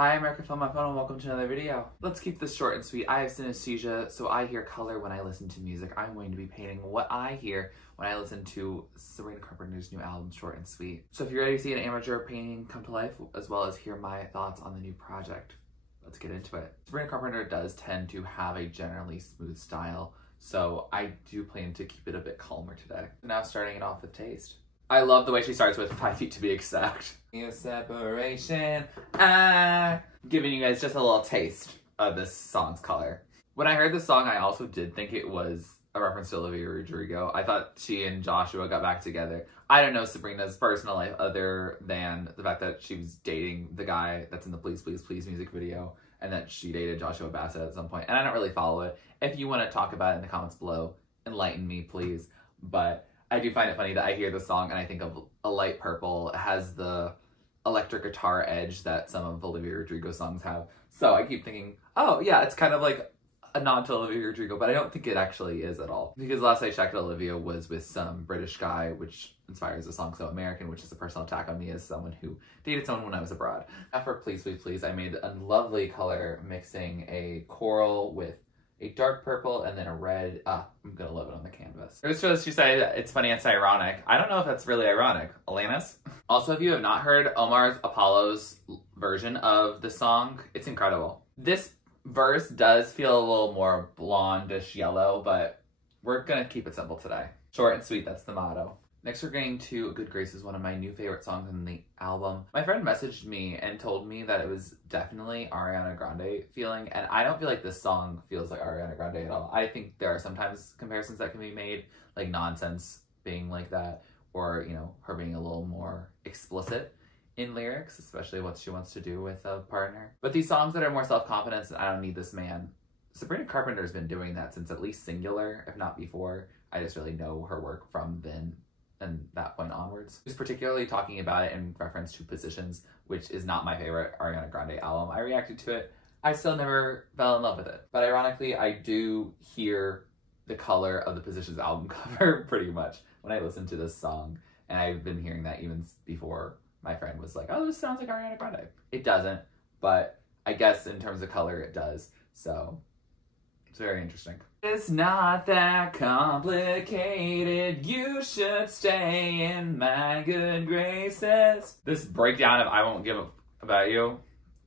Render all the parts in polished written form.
Hi, I'm Erica from my phone and welcome to another video. Let's keep this short and sweet. I have synesthesia, so I hear color when I listen to music. I'm going to be painting what I hear when I listen to Sabrina Carpenter's new album, Short and Sweet. So if you're ready to see an amateur painting come to life, as well as hear my thoughts on the new project, let's get into it. Sabrina Carpenter does tend to have a generally smooth style, so I do plan to keep it a bit calmer today. Now starting it off with taste. I love the way she starts with 5 feet to be exact. Your separation. Giving you guys just a little taste of this song's color. When I heard this song, I also did think it was a reference to Olivia Rodrigo. I thought she and Joshua got back together. I don't know Sabrina's personal life other than the fact that she was dating the guy that's in the Please Please Please music video, and that she dated Joshua Bassett at some point. And I don't really follow it. If you want to talk about it in the comments below, enlighten me, please. But I do find it funny that I hear the song and I think of a light purple. It has the electric guitar edge that some of Olivia Rodrigo's songs have. So I keep thinking, oh yeah, it's kind of like a nod to Olivia Rodrigo, but I don't think it actually is at all. Because last I checked, Olivia was with some British guy, which inspires the song So American, which is a personal attack on me as someone who dated someone when I was abroad. After Please Please Please, I made a lovely color mixing a coral with a dark purple and then a red. I'm gonna love it on the canvas. It was just, she said it's funny, it's ironic. I don't know if that's really ironic. Alanis? Also, if you have not heard Omar's Apollo's version of the song, it's incredible. This verse does feel a little more blondish yellow, but we're gonna keep it simple today. Short and sweet, that's the motto. Next we're getting to Good Graces, one of my new favorite songs in the album. My friend messaged me and told me that it was definitely Ariana Grande feeling, and I don't feel like this song feels like Ariana Grande at all. I think there are sometimes comparisons that can be made, like Nonsense being like that, or, you know, her being a little more explicit in lyrics, especially what she wants to do with a partner. But these songs that are more self-confidence and I don't need this man, Sabrina Carpenter's been doing that since at least Singular, if not before. I just really know her work from then and that point onwards. She's particularly talking about it in reference to Positions, which is not my favorite Ariana Grande album. I reacted to it. I still never fell in love with it. But ironically, I do hear the color of the Positions album cover pretty much when I listen to this song. And I've been hearing that even before my friend was like, oh, this sounds like Ariana Grande. It doesn't, but I guess in terms of color, it does. So it's very interesting. It's not that complicated. You should stay in my good graces. This breakdown of I Won't Give Up About You,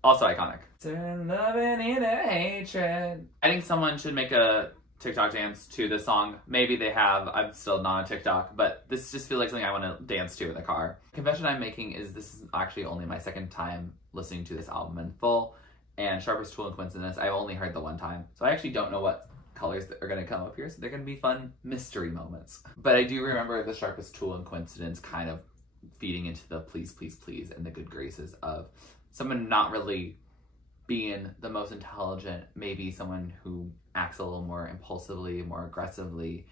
also iconic. Turn loving into hatred. I think someone should make a TikTok dance to this song. Maybe they have. I'm still not on TikTok, but this just feels like something I want to dance to in the car. The confession I'm making is this is actually only my second time listening to this album in full, and Sharpest Tool and Coincidence, I've only heard the one time. So I actually don't know what colors that are going to come up here, so they're going to be fun mystery moments. But I do remember the Sharpest Tool and Coincidence kind of feeding into the Please Please Please and the good graces of someone not really being the most intelligent, maybe someone who acts a little more impulsively, more aggressively,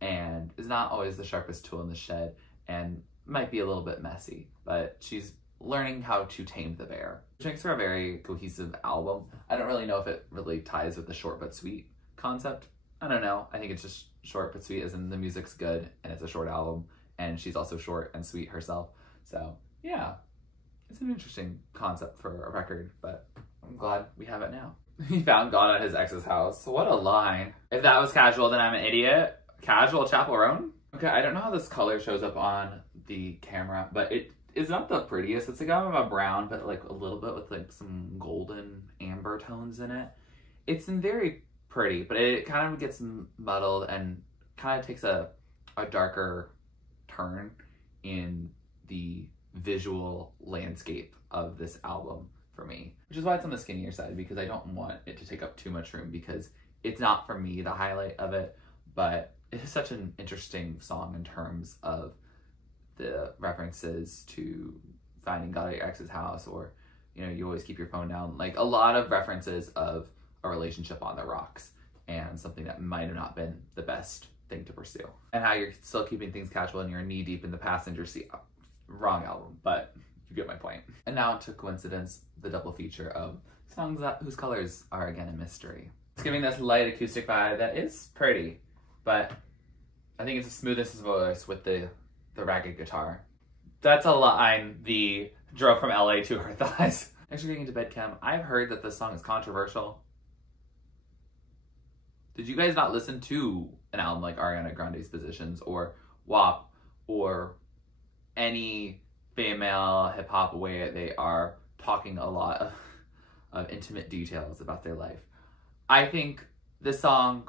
and is not always the sharpest tool in the shed, and might be a little bit messy, but she's learning how to tame the bear. Which makes for a very cohesive album. I don't really know if it really ties with the short but sweet concept. I don't know. I think it's just short but sweet, as in the music's good and it's a short album, and she's also short and sweet herself. So yeah, it's an interesting concept for a record, but I'm glad we have it now. He found God at his ex's house. What a line. If that was casual, then I'm an idiot. Casual chaperone? Okay, I don't know how this color shows up on the camera, but it is not the prettiest. It's like kind of a brown, but like a little bit with like some golden amber tones in it. It's very pretty, but it kind of gets muddled and kind of takes a darker turn in the visual landscape of this album for me, which is why it's on the skinnier side, because I don't want it to take up too much room, because it's not for me the highlight of it, but it is such an interesting song in terms of the references to finding God at your ex's house, or, you know, you always keep your phone down, like a lot of references of a relationship on the rocks and something that might have not been the best thing to pursue, and how you're still keeping things casual and you're knee deep in the passenger seat. Wrong album, but you get my point. And now to Coincidence, the double feature of songs whose colors are again a mystery. It's giving this light acoustic vibe that is pretty, but I think it's a smoothness of voice with the ragged guitar. That's a line the drove from LA to her thighs. Thanks for getting into bed, Chem. I've heard that this song is controversial. Did you guys not listen to an album like Ariana Grande's Positions or WAP or any female hip-hop where they are talking a lot of intimate details about their life? I think this song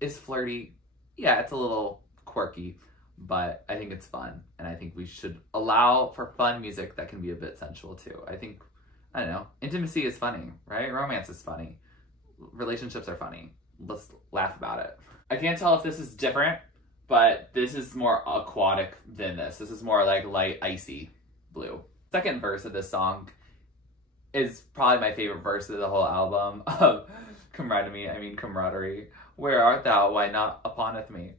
is flirty. Yeah, it's a little quirky, but I think it's fun, and I think we should allow for fun music that can be a bit sensual too. I think, I don't know, intimacy is funny, right? Romance is funny. Relationships are funny. Let's laugh about it. I can't tell if this is different, but this is more aquatic than this. This is more like light, icy blue. Second verse of this song is probably my favorite verse of the whole album of camaraderie. Where art thou? Why not uponeth me?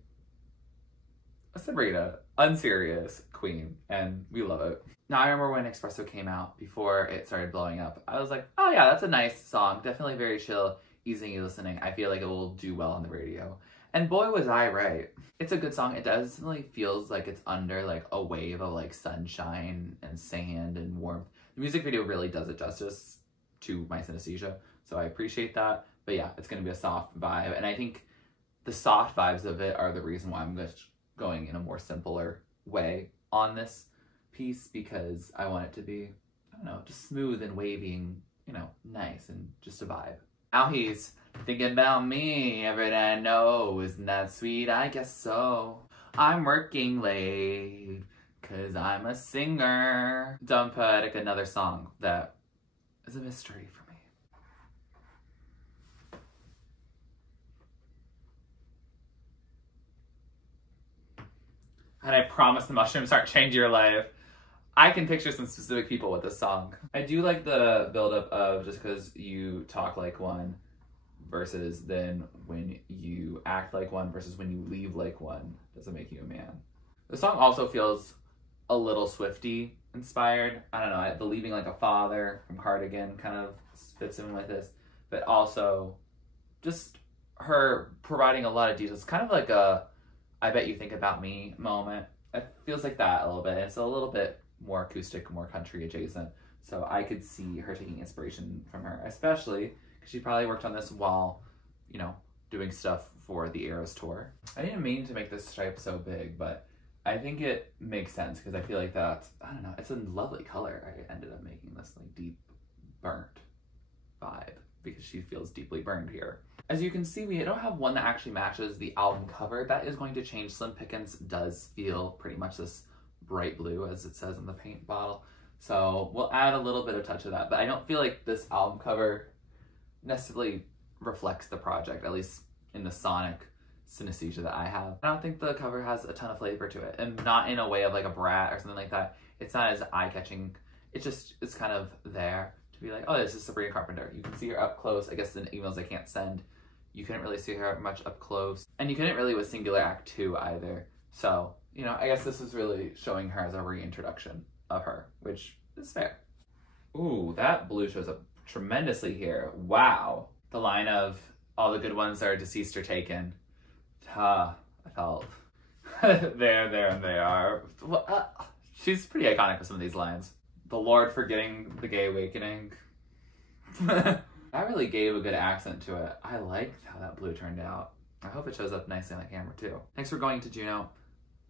Sabrina, unserious queen, and we love it. Now, I remember when Espresso came out, before it started blowing up, I was like, oh yeah, that's a nice song. Definitely very chill, easy listening. I feel like it will do well on the radio. And boy, was I right. It's a good song. It definitely feels like it's under like a wave of like sunshine and sand and warmth. The music video really does it justice to my synesthesia, so I appreciate that. But yeah, it's gonna be a soft vibe, and I think the soft vibes of it are the reason why I'm just going in a more simpler way on this piece, because I want it to be, I don't know, just smooth and wavy and, you know, nice and just a vibe. Now he's thinking about me every day I know, isn't that sweet? I guess so. I'm working late, cause I'm a singer. Done Poetic, another song that is a mystery for me. And I promise the mushrooms aren't changing your life. I can picture some specific people with this song. I do like the buildup of just because you talk like one versus then when you act like one versus when you leave like one doesn't make you a man. The song also feels a little Swiftie inspired. I don't know, the leaving like a father from Cardigan kind of fits in with this, but also just her providing a lot of details. Kind of like a I bet you think about me moment. It feels like that a little bit. It's a little bit more acoustic, more country adjacent. So I could see her taking inspiration from her, especially because she probably worked on this while, you know, doing stuff for the Eras tour. I didn't mean to make this stripe so big, but I think it makes sense because I feel like that, I don't know, it's a lovely color. I ended up making this like deep burnt vibe because she feels deeply burned here. As you can see, we don't have one that actually matches the album cover. That is going to change. Slim Pickins does feel pretty much this bright blue, as it says in the paint bottle. So we'll add a little bit of touch of that, but I don't feel like this album cover necessarily reflects the project, at least in the sonic synesthesia that I have. I don't think the cover has a ton of flavor to it, and not in a way of like a brat or something like that. It's not as eye-catching. It's kind of there to be like, oh, this is Sabrina Carpenter. You can see her up close. I guess in emails I can't send, you couldn't really see her much up close. And you couldn't really with Singular Act 2 either. So, you know, I guess this is really showing her as a reintroduction of her, which is fair. Ooh, that blue shows up tremendously here. Wow. The line of, all the good ones are deceased or taken. I felt there, and they are. Well, she's pretty iconic with some of these lines. The Lord forgetting the gay awakening. That really gave a good accent to it. I liked how that blue turned out. I hope it shows up nicely on the camera too. Thanks for going to Juno.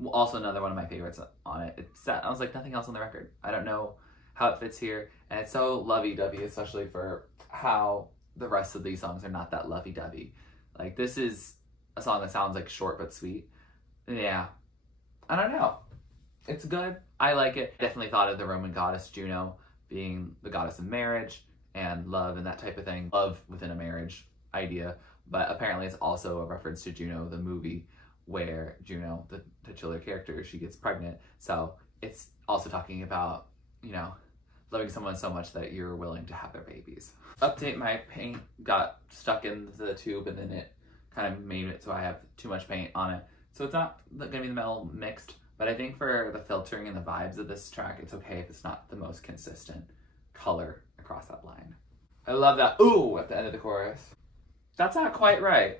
Also another one of my favorites on it. I was like nothing else on the record. I don't know how it fits here. And it's so lovey-dovey, especially for how the rest of these songs are not that lovey-dovey. Like this is a song that sounds like short but sweet. Yeah, I don't know. It's good. I like it. Definitely thought of the Roman goddess Juno being the goddess of marriage and love and that type of thing. Love within a marriage idea. But apparently it's also a reference to Juno, the movie, where Juno, the titular character, she gets pregnant. So it's also talking about, you know, loving someone so much that you're willing to have their babies. Update, my paint got stuck in the tube and then it kind of made it so I have too much paint on it. So it's not gonna be the metal mixed, but I think for the filtering and the vibes of this track, it's okay if it's not the most consistent color across that line. I love that ooh at the end of the chorus. That's not quite right.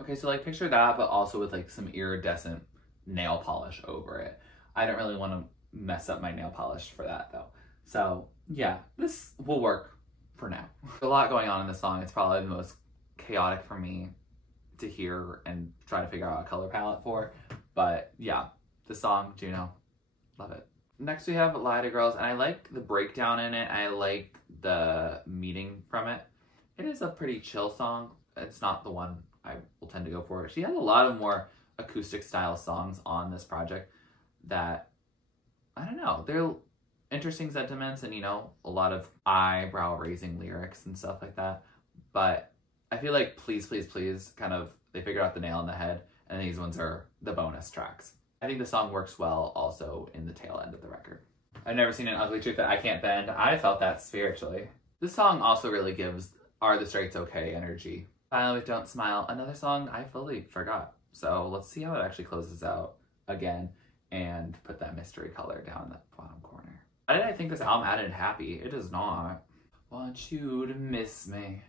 Okay, so like picture that, but also with like some iridescent nail polish over it. I don't really want to mess up my nail polish for that though. So yeah, this will work for now. A lot going on in this song. It's probably the most chaotic for me to hear and try to figure out a color palette for. But yeah, the song, Juno, love it. Next we have Lie to Girls, and I like the breakdown in it. I like the meaning from it. It is a pretty chill song. It's not the one I will tend to go for. She has a lot of more acoustic style songs on this project that, I don't know, they're interesting sentiments and, you know, a lot of eyebrow raising lyrics and stuff like that. But I feel like Please, Please, Please kind of, they figured out the nail on the head, and these ones are the bonus tracks. I think the song works well also in the tail end of the record. I've never seen an ugly truth that I can't bend. I felt that spiritually. This song also really gives Are the Straights Okay energy. Finally with Don't Smile, another song I fully forgot. So let's see how it actually closes out again and put that mystery color down in the bottom corner. Why did I think this album added happy? It does not. Want you to miss me.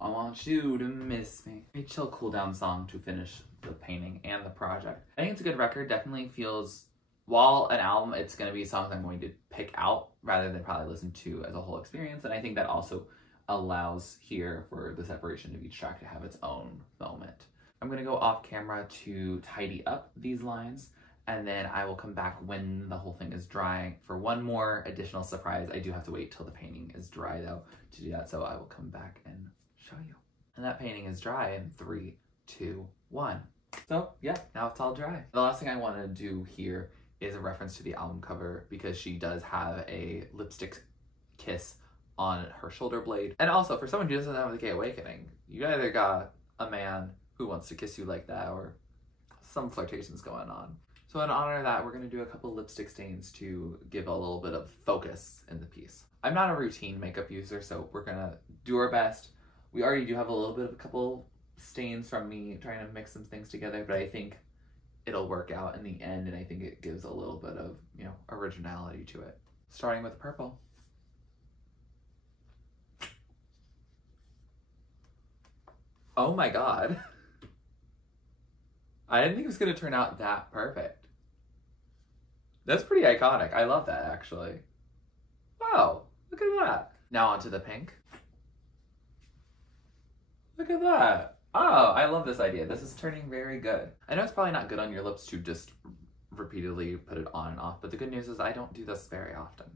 I want you to miss me. A chill, cool down song to finish the painting and the project. I think it's a good record. Definitely feels, while an album, it's going to be songs I'm going to pick out rather than probably listen to as a whole experience. And I think that also allows here for the separation of each track to have its own moment. I'm going to go off camera to tidy up these lines, and then I will come back when the whole thing is dry for one more additional surprise. I do have to wait till the painting is dry though to do that, so I will come back and show you. And that painting is dry in 3, 2, 1. So yeah, now it's all dry. The last thing I want to do here is a reference to the album cover, because she does have a lipstick kiss on her shoulder blade. And also, for someone who doesn't have the gay awakening, you either got a man who wants to kiss you like that or some flirtations going on. So in honor of that, we're going to do a couple lipstick stains to give a little bit of focus in the piece. I'm not a routine makeup user, so we're going to do our best. We already do have a little bit of a couple stains from me trying to mix some things together, but I think it'll work out in the end, and I think it gives a little bit of, you know, originality to it. Starting with purple. Oh my god. I didn't think it was going to turn out that perfect. That's pretty iconic. I love that, actually. Wow, look at that. Now onto the pink. Look at that. Oh, I love this idea. This is turning very good. I know it's probably not good on your lips to just repeatedly put it on and off, but the good news is I don't do this very often.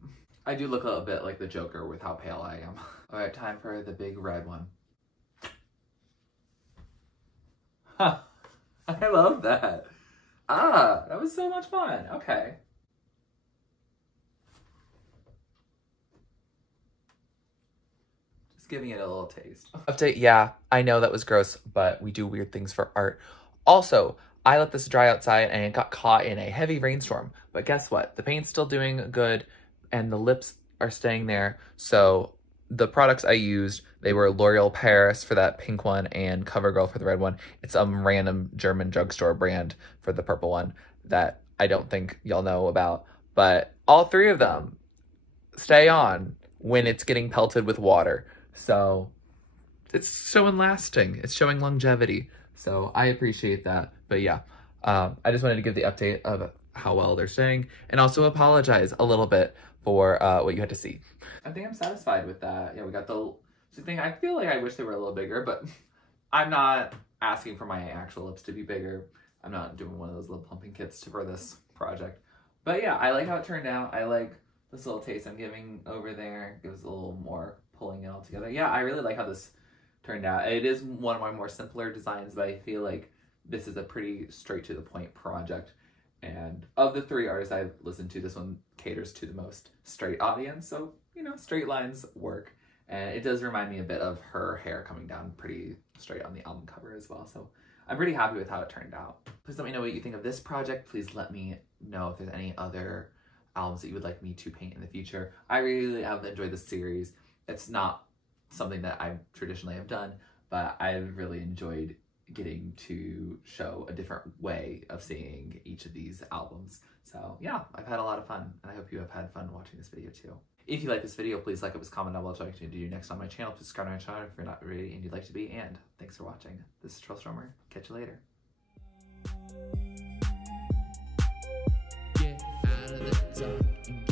I do look a little bit like the Joker with how pale I am. All right, time for the big red one. Huh. I love that. Ah, that was so much fun. Okay. Just giving it a little taste. Update, yeah, I know that was gross, but we do weird things for art. Also, I let this dry outside and it got caught in a heavy rainstorm. But guess what? The paint's still doing good and the lips are staying there. So the products I used, they were L'Oreal Paris for that pink one and CoverGirl for the red one. It's some random German drugstore brand for the purple one that I don't think y'all know about. But all three of them stay on when it's getting pelted with water. So it's showing lasting. It's showing longevity. So I appreciate that. But yeah, I just wanted to give the update of how well they're staying and also apologize a little bit for what you had to see. I think I'm satisfied with that. Yeah, we got the thing. I feel like I wish they were a little bigger, but I'm not asking for my actual lips to be bigger. I'm not doing one of those lip plumping kits for this project. But yeah, I like how it turned out. I like this little taste I'm giving over there. It gives a little more pulling it all together. Yeah, I really like how this turned out. It is one of my more simpler designs, but I feel like this is a pretty straight to the point project. And of the three artists I've listened to, this one caters to the most straight audience. So, you know, straight lines work. And it does remind me a bit of her hair coming down pretty straight on the album cover as well. So I'm pretty happy with how it turned out. Please let me know what you think of this project. Please let me know if there's any other albums that you would like me to paint in the future. I really have enjoyed this series. It's not something that I traditionally have done, but I've really enjoyed getting to show a different way of seeing each of these albums. So yeah, I've had a lot of fun, and I hope you have had fun watching this video too. If you like this video, please like it, comment down below what you'd like to do next on my channel. Please subscribe to my channel if you're not already and you'd like to be, and thanks for watching. This is TurtleStormer. Catch you later. Get out of the design.